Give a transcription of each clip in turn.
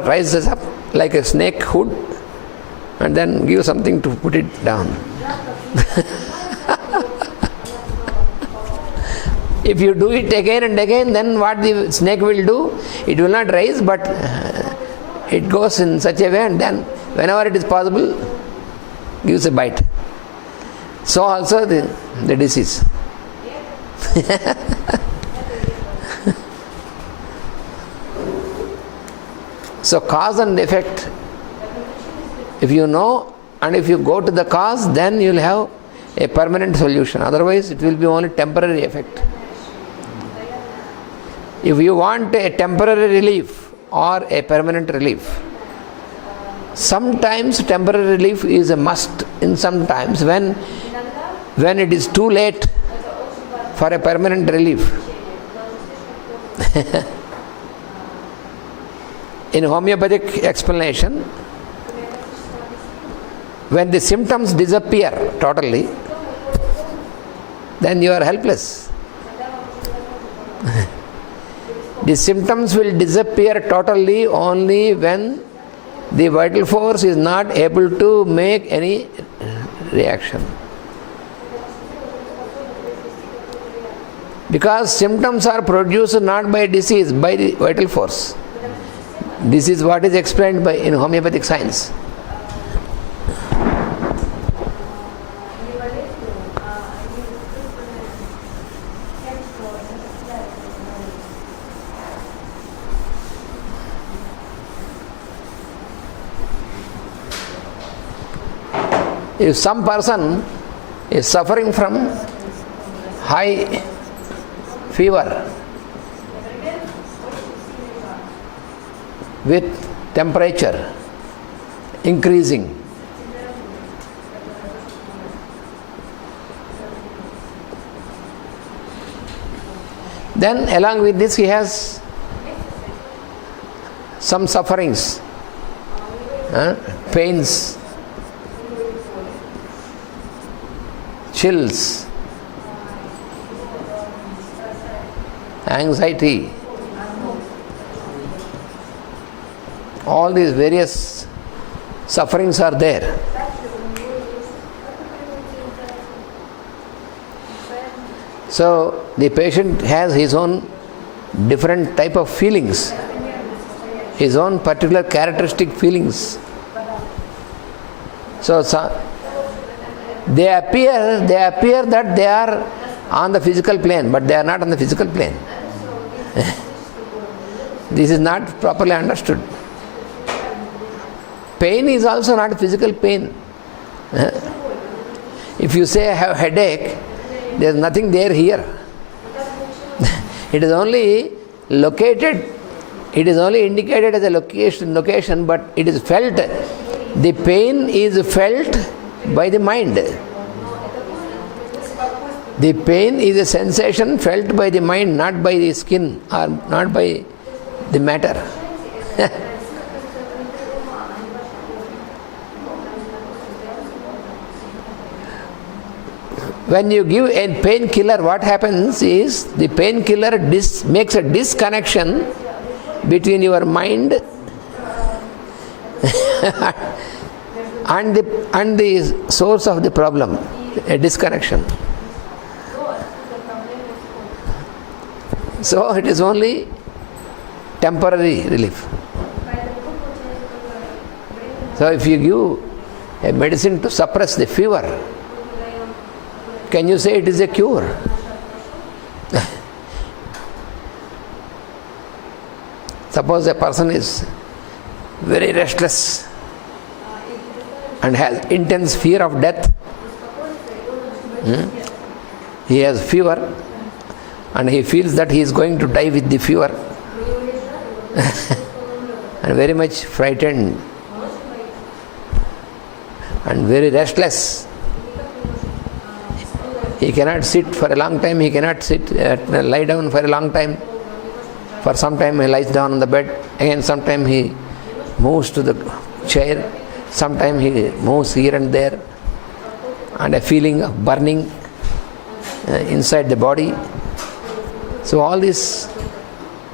rises up like a snake hood and then give something to put it down. If you do it again and again, then what the snake will do? It will not rise, but it goes in such a way, and then whenever it is possible, gives a bite. So also the disease. So cause and effect, if you know and if you go to the cause, then you will have a permanent solution. Otherwise, it will be only temporary effect. If you want a temporary relief or a permanent relief, sometimes temporary relief is a must. In some times when it is too late for a permanent relief. In homeopathic explanation, when the symptoms disappear totally, then you are helpless. The symptoms will disappear totally only when the vital force is not able to make any reaction. Because symptoms are produced not by disease, by the vital force. This is what is explained by in homeopathic science. If some person is suffering from high fever with temperature increasing, then along with this he has some sufferings, pains, chills, anxiety, all these various sufferings are there. So the patient has his own different type of feelings, his own particular characteristic feelings. So they appear that they are on the physical plane, but they are not on the physical plane. This is not properly understood. Pain is also not physical pain. If you say I have headache, there is nothing there here. It is only located, it is only indicated as a location, but it is felt. The pain is felt by the mind. The pain is a sensation felt by the mind, not by the skin or not by the matter. When you give a painkiller, what happens is the painkiller makes a disconnection between your mind and the source of the problem, a disconnection. So it is only temporary relief. So if you give a medicine to suppress the fever, can you say it is a cure? Suppose a person is very restless and has intense fear of death. He has fever and he feels that he is going to die with the fever and very much frightened and very restless. He cannot sit for a long time, he cannot lie down for a long time. For some time he lies down on the bed, again sometime he moves to the chair, sometime he moves here and there, and a feeling of burning inside the body. So all this,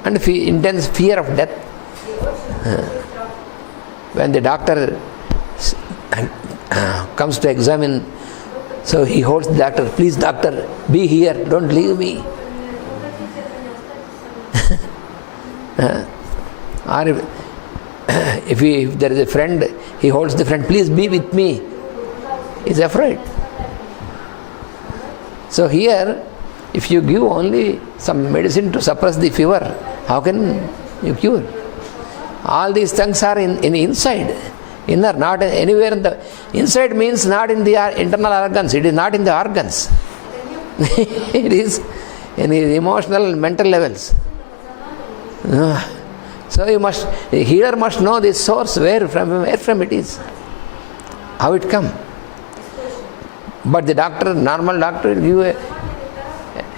and intense fear of death. when the doctor comes to examine, so he holds the doctor, please doctor, be here, don't leave me. Or if there is a friend, he holds the friend, please be with me. He's afraid. So here, if you give only some medicine to suppress the fever, how can you cure? All these things are in inside, inner, not anywhere in the inside. Means not in the internal organs. It is not in the organs. It is in the emotional and mental levels. So the healer must know the source, where from it is, how it come. But the doctor, normal doctor, will give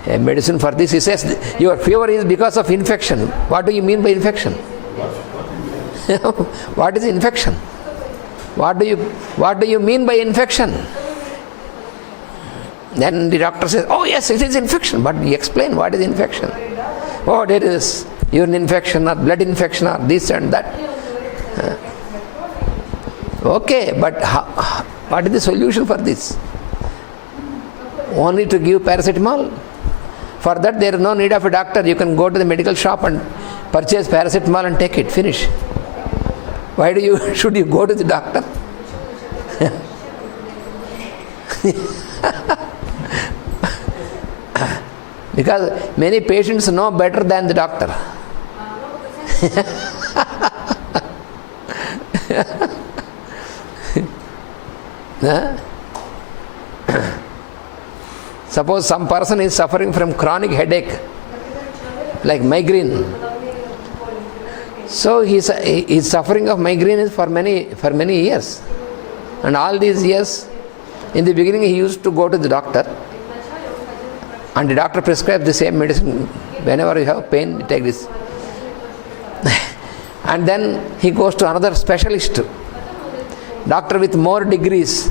a medicine for this. He says your fever is because of infection. What do you mean by infection? What is infection? What do you mean by infection? Then the doctor says, oh yes, it is infection. But you explain what is infection. Oh, there is urine infection or blood infection or this and that. Okay, but what is the solution for this? Only to give paracetamol? For that there is no need of a doctor. You can go to the medical shop and purchase paracetamol and take it. Finish. Why should you go to the doctor? Because many patients know better than the doctor. Suppose some person is suffering from chronic headache, like migraine. So he is suffering of migraine for many years. And all these years, in the beginning he used to go to the doctor, and the doctor prescribes the same medicine. Whenever you have pain, take this. And then he goes to another specialist, doctor with more degrees.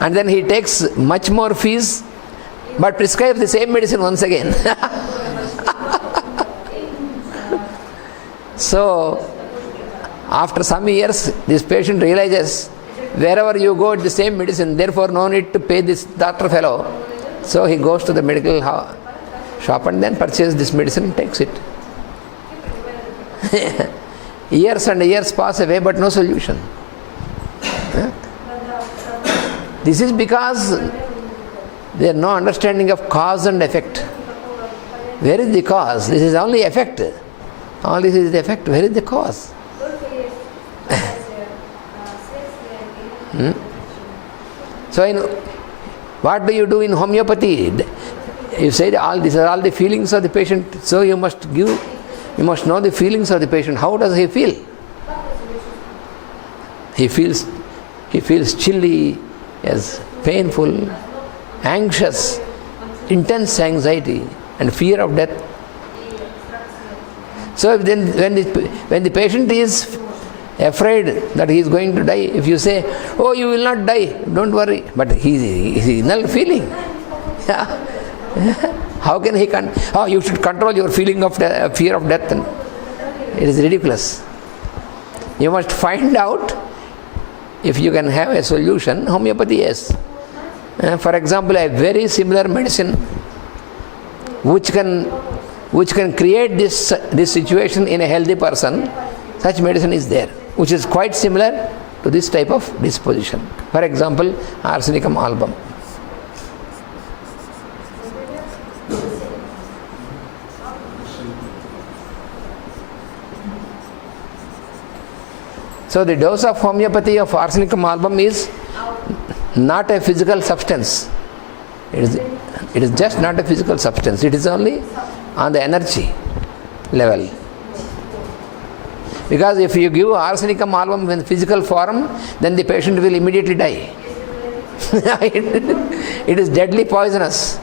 And then he takes much more fees, but prescribes the same medicine once again. So, after some years, this patient realizes, wherever you go, it's the same medicine, therefore no need to pay this doctor fellow. So he goes to the medical shop and then purchases this medicine and takes it. Years and years pass away, but no solution. This is because there is no understanding of cause and effect. Where is the cause? This is only effect. All this is the effect. Where is the cause? So what do you do in homeopathy? You say these are all the feelings of the patient. So you must know the feelings of the patient. How does he feel? He feels chilly, yes, painful, anxious, intense anxiety and fear of death. So then when the patient is afraid that he is going to die, if you say, oh, you will not die, don't worry, but he is inner feeling. How can he you should control your feeling of fear of death. It is ridiculous. You must find out if you can have a solution. Homeopathy, yes. For example, a very similar medicine which can create this situation in a healthy person, such medicine is there, which is quite similar to this type of disposition. For example, arsenicum album. So the dose of homeopathy of arsenicum album is not a physical substance. It is just not a physical substance. It is only on the energy level. Because if you give arsenicum album in physical form, then the patient will immediately die. It is deadly poisonous.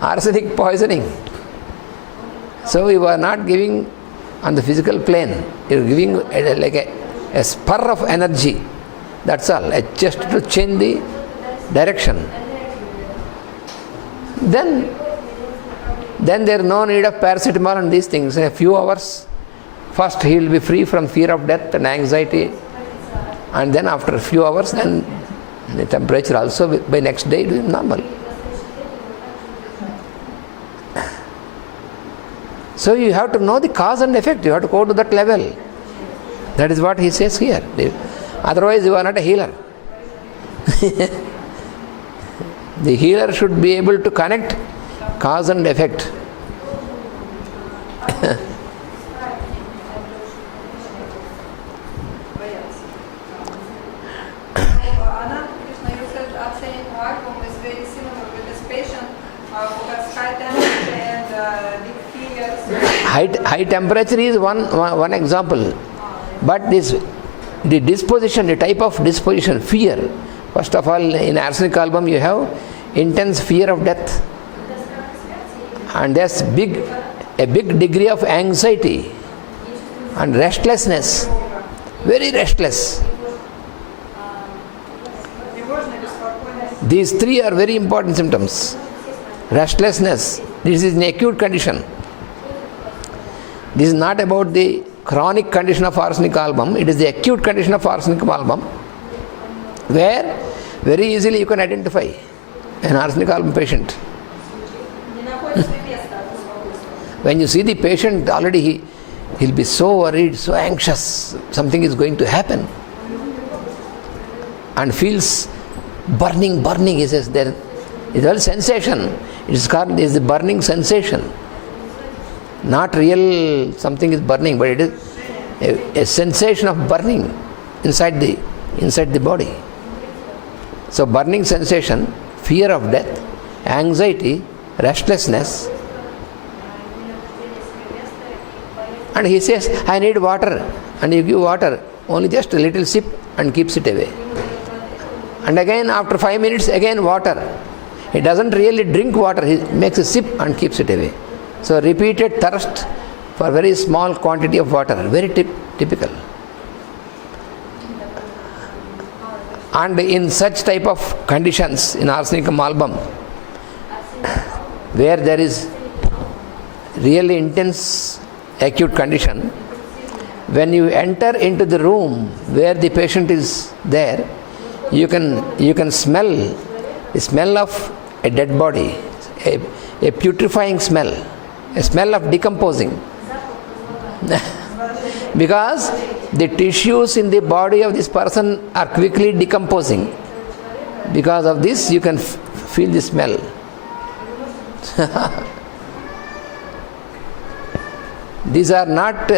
Arsenic poisoning. So you are not giving on the physical plane. You are giving like a spur of energy. That's all. Just to change the direction. Then then there is no need of paracetamol and these things. In a few hours, first he will be free from fear of death and anxiety, and then after a few hours, then the temperature also by next day it will be normal. So you have to know the cause and effect. You have to go to that level. That is what he says here. Otherwise you are not a healer. The healer should be able to connect cause and effect. High temperature is one example, but the disposition, the type of disposition, fear. First of all, in arsenic album you have intense fear of death, and there's a big degree of anxiety and restlessness, very restless. These three are very important symptoms. Restlessness, this is an acute condition. This is not about the chronic condition of arsenic album, it is the acute condition of arsenic album, where very easily you can identify an arsenic album patient. When you see the patient, already he'll be so worried, so anxious, something is going to happen, and feels burning, he says. There is a sensation. It is the burning sensation. Not real something is burning, but it is a sensation of burning inside the body. So burning sensation, fear of death, anxiety, restlessness. And he says, I need water. And you give water, only just a little sip, and keeps it away. And again after 5 minutes, again water. He doesn't really drink water, he makes a sip and keeps it away. So repeated thirst for very small quantity of water, very typical. And in such type of conditions in arsenicum album, where there is really intense acute condition, when you enter into the room where the patient is there, you can smell the smell of a dead body, a putrefying smell, a smell of decomposing. Because the tissues in the body of this person are quickly decomposing. Because of this, you can feel the smell. These are not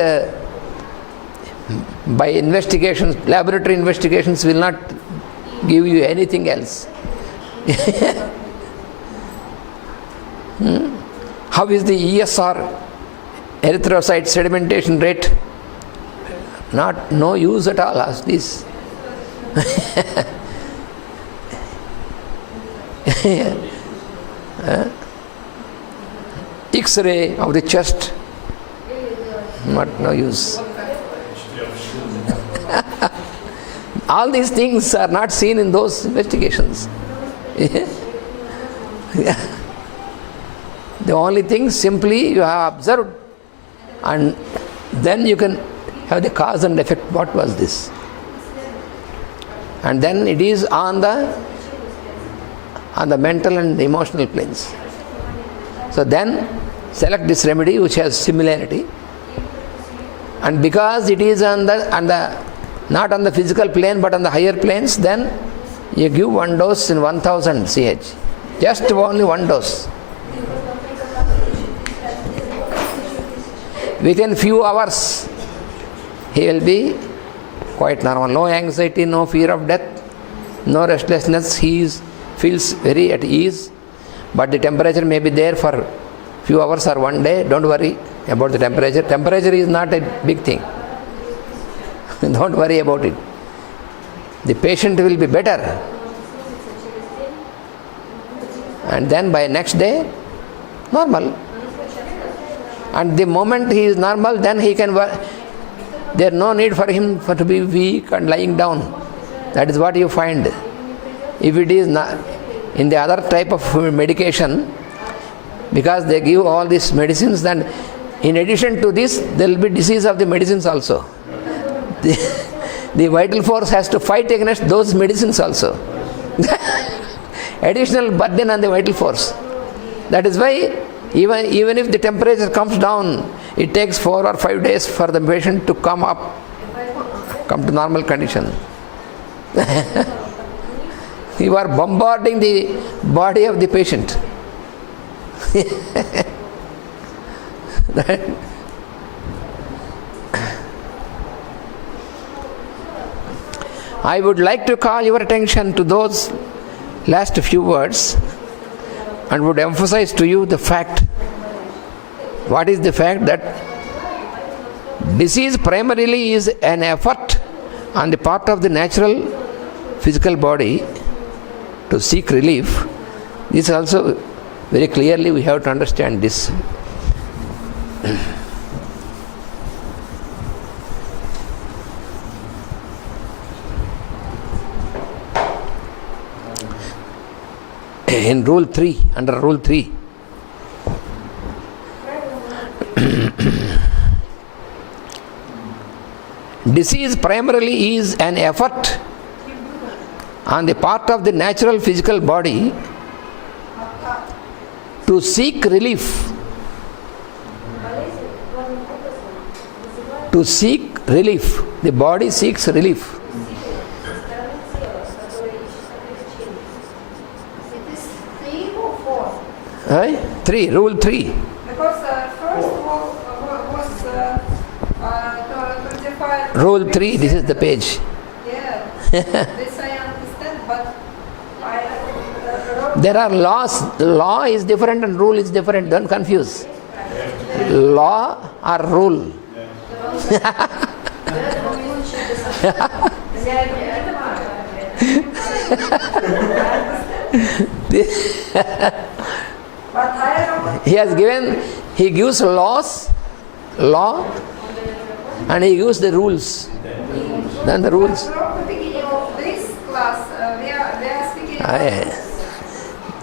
by investigations, laboratory investigations will not give you anything else. How is the ESR, erythrocyte sedimentation rate? No use at all as this. X-ray of the chest, no use. All these things are not seen in those investigations. The only thing simply you have observed, and then you can have the cause and effect. What was this? And then it is on the mental and emotional planes. So then select this remedy which has similarity, and because it is on the not on the physical plane but on the higher planes, then you give one dose in 1000 CH. Just only one dose. Within few hours, he will be quite normal. No anxiety, no fear of death, no restlessness. He feels very at ease. But the temperature may be there for few hours or one day. Don't worry about the temperature. Temperature is not a big thing. Don't worry about it. The patient will be better. And then by next day, normal. And the moment he is normal, then he can work. There is no need for him to be weak and lying down. That is what you find. If it is not, in the other type of medication, Because they give all these medicines, then in addition to this, there will be disease of the medicines also. The vital force has to fight against those medicines also. Additional burden on the vital force. That is why even if the temperature comes down, it takes 4 or 5 days for the patient to come to normal condition. You are bombarding the body of the patient. I would like to call your attention to those last few words and would emphasize to you the fact. What is the fact? That disease primarily is an effort on the part of the natural physical body to seek relief. This also very clearly we have to understand this. In rule 3, under rule 3, disease primarily is an effort on the part of the natural physical body to seek relief. To seek relief. The body seeks relief. Right? 3, rule 3. Because first rule was to define... Rule 3, this is the page. Yeah, this I understand, but There are laws. Law is different and rule is different. Don't confuse. Law or rule. He gives law, and he gives the rules. Then the rules. from the beginning of this class, we are speaking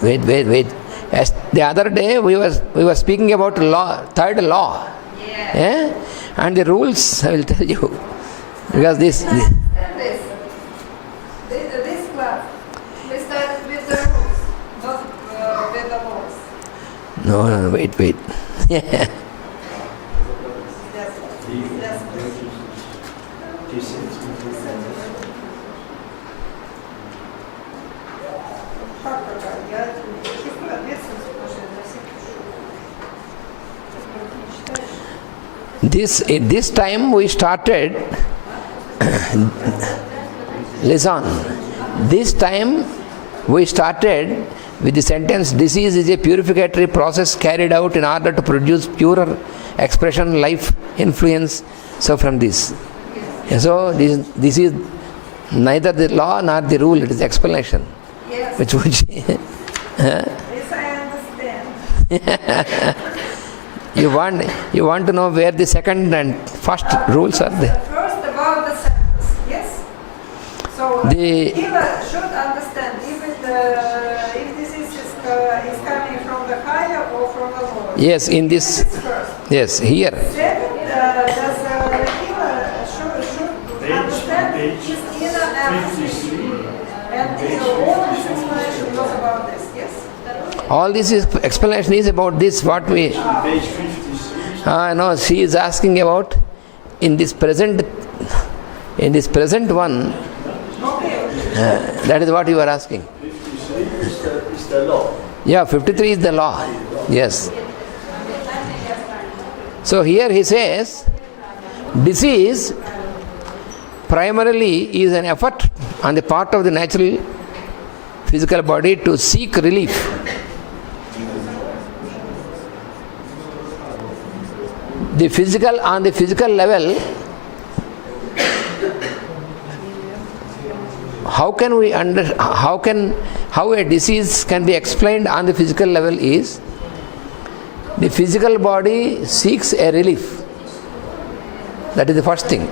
Wait. As the other day we were speaking about law, third law. Yeah. And the rules I will tell you. Because this class, we start with the rules, not with the laws. No, wait. This time we started listen. This time we started with the sentence, disease is a purificatory process carried out in order to produce purer expression, life, influence. So from this. So this is neither the law nor the rule, it is explanation. Yes. Which This I understand. You want to know where the second and first rules are there. First about the sentence, yes? So The healer should understand if disease is coming from the higher or from the lower. yes, in this, First. yes, here. Second, does the healer should understand his inner emphasis. And all this explanation was about this, yes? All this explanation is about this, what we... Page 53. No, she is asking about in this present one, that is what you are asking. 53 is the law. Yeah, 53 is the law. Yes. So here he says, disease primarily is an effort on the part of the natural physical body to seek relief. On the physical level, how a disease can be explained on the physical level is, the physical body seeks a relief. That is the first thing.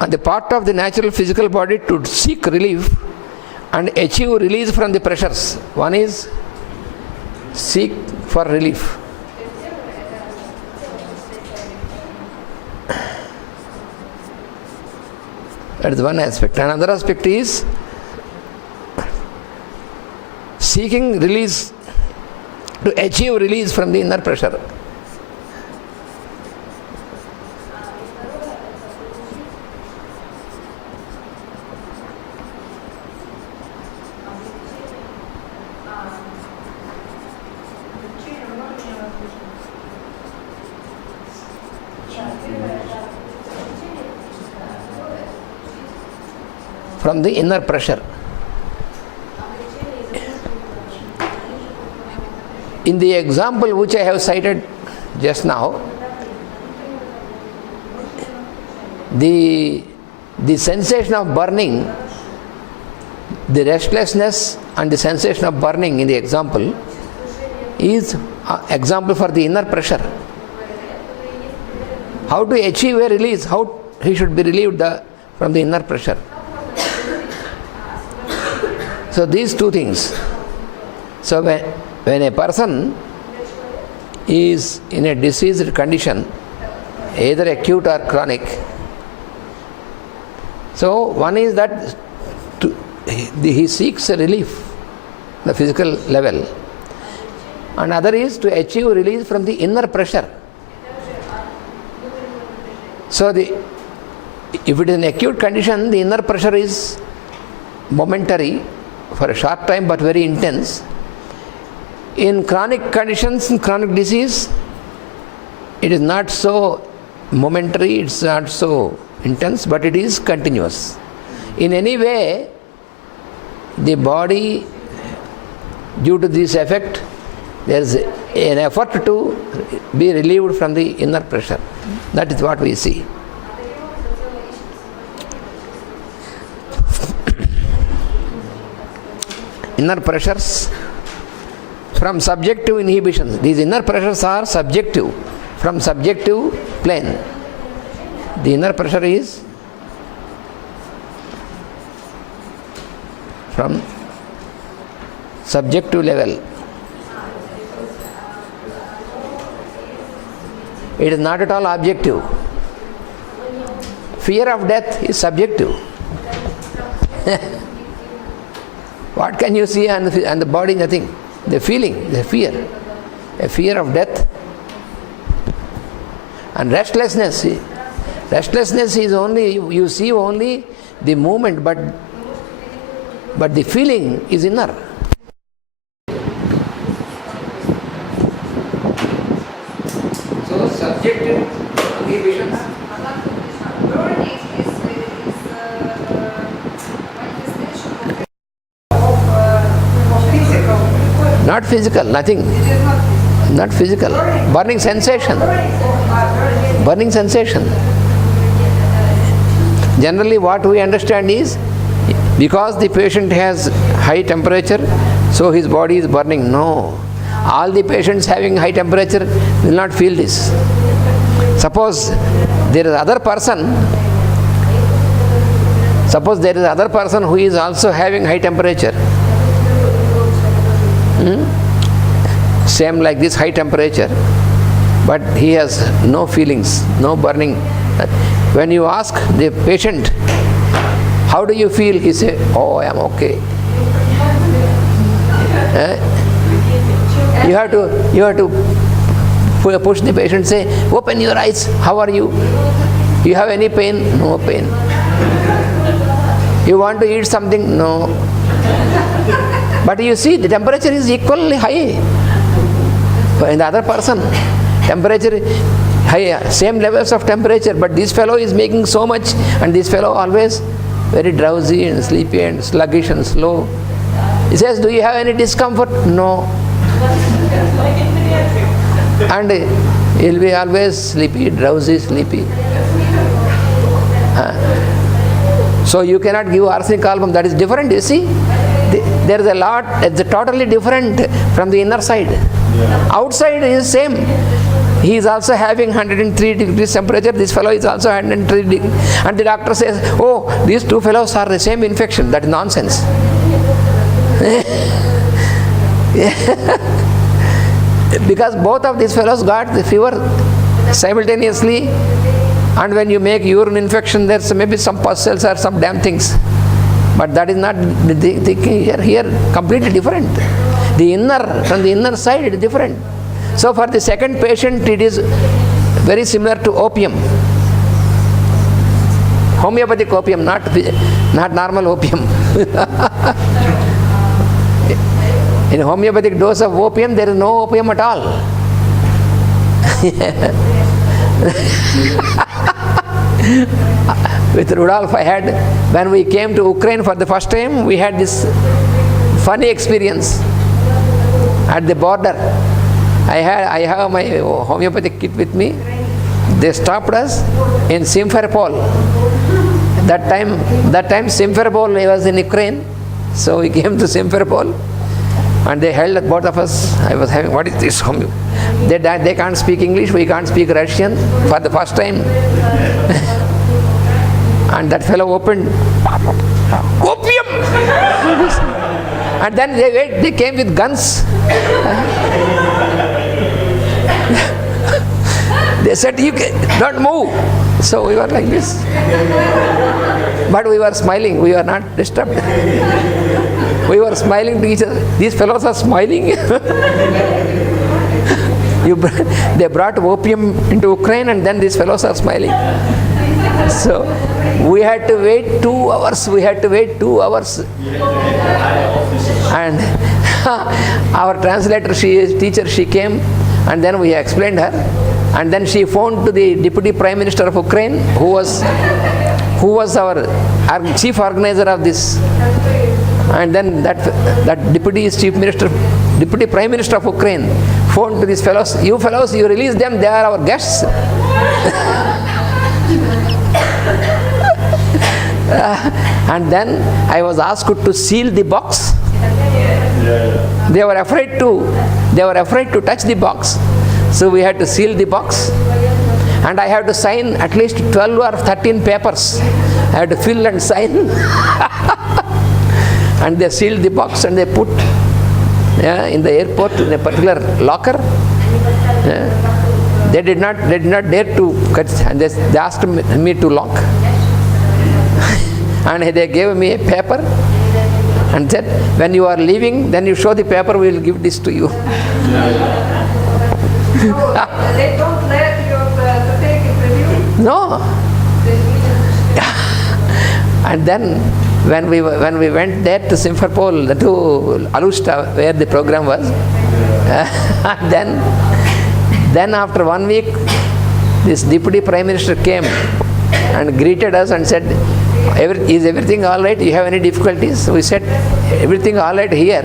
on the part of the natural physical body to seek relief and achieve release from the pressures. One is seek for relief. That is one aspect. Another aspect is seeking release, to achieve release from the inner pressure. From the inner pressure. In the example which I have cited just now, the sensation of burning, the restlessness and the sensation of burning in the example is an example for the inner pressure. How to achieve a release, how he should be relieved from the inner pressure. So these two things. So when a person is in a diseased condition, either acute or chronic, so one is that he seeks a relief, the physical level, and other is to achieve release from the inner pressure. So if it is an acute condition, the inner pressure is momentary, for a short time but very intense. In chronic conditions, in chronic disease, it is not so momentary, it's not so intense, but it is continuous. In any way, the body, due to this effect, there is an effort to be relieved from the inner pressure. That is what we see. Inner pressures from subjective inhibitions. These inner pressures are subjective, from subjective plane. The inner pressure is from subjective level. It is not at all objective. Fear of death is subjective. What can you see on the body? Nothing. The feeling, the fear. A fear of death. And restlessness. Restlessness is only, you see only the movement, but the feeling is inner. So subjective inhibitions. Not physical, nothing. Not physical. Burning sensation. Burning sensation. Generally what we understand is, because the patient has high temperature, so his body is burning. No. All the patients having high temperature will not feel this. Suppose there is other person who is also having high temperature. Same like this, high temperature, but he has no feelings, no burning. When you ask the patient, how do you feel? He say, oh, I am okay. You have to push the patient, say, open your eyes, how are you? You have any pain? No pain. You want to eat something? No. But you see, the temperature is equally high. But in the other person, temperature high, same levels of temperature, but this fellow is making so much, and this fellow always very drowsy and sleepy and sluggish and slow. He says, do you have any discomfort? No. And he'll be always sleepy, drowsy, sleepy. So you cannot give arsenic album. That is different, you see. There is a lot, it's totally different from the inner side. Yeah. Outside is same. He is also having 103 degrees temperature. This fellow is also 103 degrees. And the doctor says, oh, these two fellows are the same infection. That is nonsense. Because both of these fellows got the fever simultaneously. And when you make urine infection, there's maybe some pus cells or some damn things. But that is not the thing here completely different. The inner, from the inner side, it is different. So for the second patient, it is very similar to opium. Homeopathic opium, not normal opium. In homeopathic dose of opium, there is no opium at all. With Rudolph, when we came to Ukraine for the first time, we had this funny experience at the border. I have my homeopathic kit with me. They stopped us in Simferopol. That time Simferopol was in Ukraine, so we came to Simferopol, and they held both of us. I was having, what is this? They can't speak English, we can't speak Russian for the first time. And that fellow opened, opium! And then they came with guns. They said, you don't move. So we were like this. But we were smiling, we were not disturbed. We were smiling to each other. These fellows are smiling. They brought opium into Ukraine, and then these fellows are smiling. So we had to wait 2 hours. And our translator, teacher, she came, and then we explained her. And then she phoned to the Deputy Prime Minister of Ukraine, who was our chief organizer of this. And then that Deputy Prime Minister of Ukraine phoned to these fellows, you release them, they are our guests. And then I was asked to seal the box. They were afraid to touch the box. So we had to seal the box. And I had to sign at least 12 or 13 papers. I had to fill and sign. And they sealed the box and they put in the airport in a particular locker. They did not dare to cut, and they asked me to lock. And they gave me a paper and said, when you are leaving, then you show the paper, we will give this to you. They don't let you to take a preview? No. And then when we went there to Simferopol, to Alushta, where the program was, then after 1 week, this Deputy Prime Minister came and greeted us and said, is everything all right? You have any difficulties? We said, everything all right here,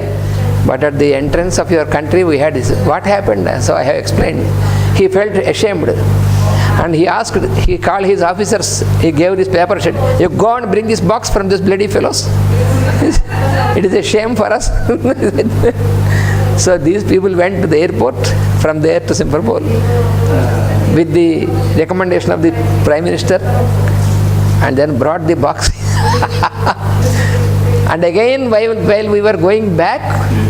but at the entrance of your country we had this. What happened? So I have explained. He felt ashamed, and he called his officers, he gave this paper, said, you go and bring this box from these bloody fellows. It is a shame for us. So these people went to the airport, from there to Simferopol, with the recommendation of the Prime Minister, and then brought the box. And again, while we were going back,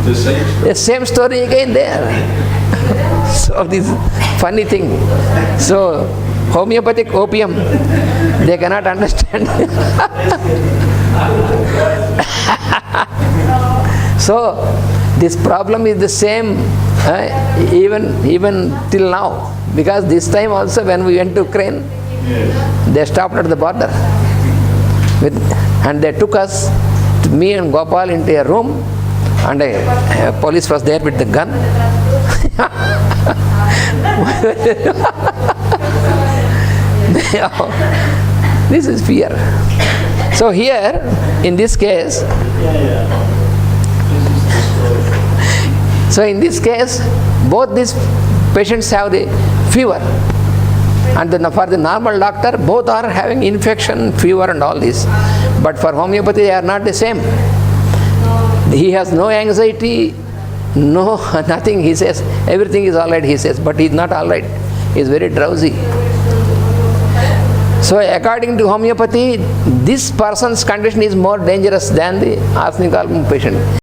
the same story again there. So this funny thing. So homeopathic opium, they cannot understand. So this problem is the same even till now, because this time also when we went to Ukraine, they stopped at the border and they took us, me and Gopal, into a room, and a police was there with the gun. This is fear. So here, in this case, both these patients have the fever, and for the normal doctor, both are having infection, fever and all this. But for homeopathy, they are not the same. He has no anxiety, no nothing. He says everything is all right, he says, but he is not all right. he is very drowsy. So according to homeopathy, this person's condition is more dangerous than the arsenic album patient.